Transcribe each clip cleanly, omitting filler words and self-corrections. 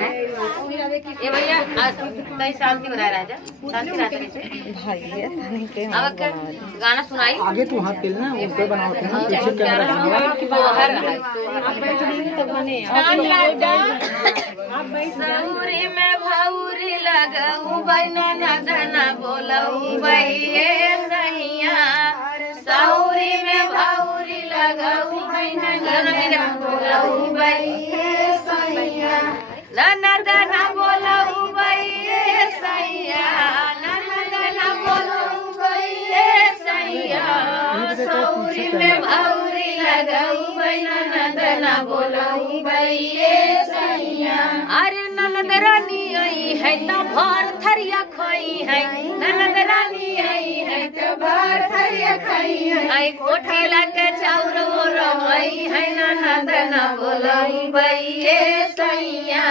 रहे हैं। ये भैया आज 23 साल की बधाई राजा साल की रात भाई है। अब गाना सुनाई आगे तू हाथ पेलना ऊपर बनाओ थे सौरी में भौरी लगऊ बना नदना बोलऊ बहिए सैया सौरी में भौरी लगऊ बना नदना बोलऊ बहिए सैया ननदना बोलऊ बहिए सैया ननदना बोलऊ बहिए सैया सौरी में भौरी लगऊ बना नदना बोलऊ बहिए सैया अरे ननद रानी आई है तो भर थरिया खोई है ननद रानी आई है तो भर थरिया खोई है आई कोठी लाके चाउर रवई है ननद न बोलई बइए सैया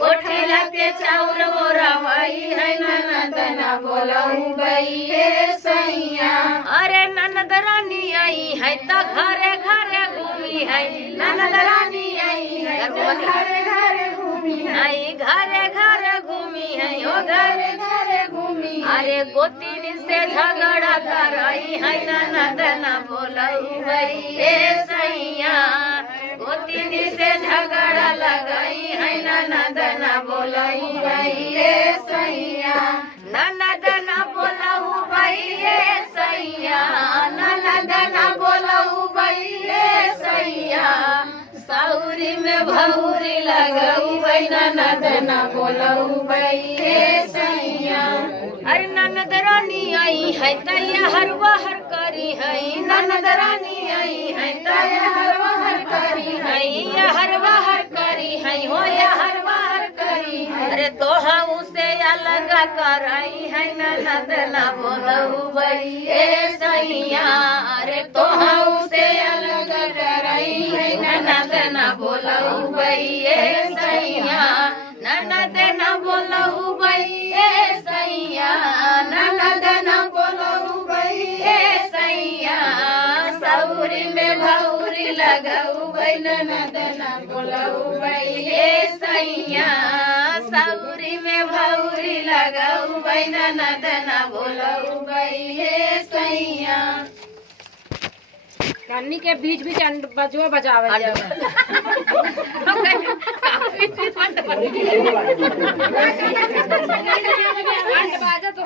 कोठी लाके चाउर रवई है ननद न बोलई बइए सैया अरे ननद रानी आई है तो घरे घरे घूमी है ननद रानी आई है तो घरे घरे आई घरे घरे घूमी है ओ घरे घरे घूमी अरे गोतिन से झगड़ा करई है ननद न बोलऊ बइए सैया गोतिन से झगड़ा लगई है ननद न बोलऊ बइए सैया ननद न बोलऊ बइए सैया ननद न बोलऊ बइए सैया सौरी में भौरी लगऊ ननद न बोलऊ बइए सैया अरे ननद रानी आई है तैया हर वहर करी है ननद रानी आई है तैया हर वहर करी है या हर वहर करी है हो या हर वहर करी है अरे तो हम उसे अलग करई है ननद न बोलऊ बइए सैया अरे तो हम उसे अलग करई है ननद न बोलऊ बइए सैया ननद न बोलऊ बइए सैया ननद न बोलऊ बइए सैया सौरी में भौरी लगऊ ननद न बोलऊ बइए सैया सौरी में भौरी लगऊ ननद न बोलऊ बइए सैया कन्नी के बीच बीच बजवा बजावे बाजा तो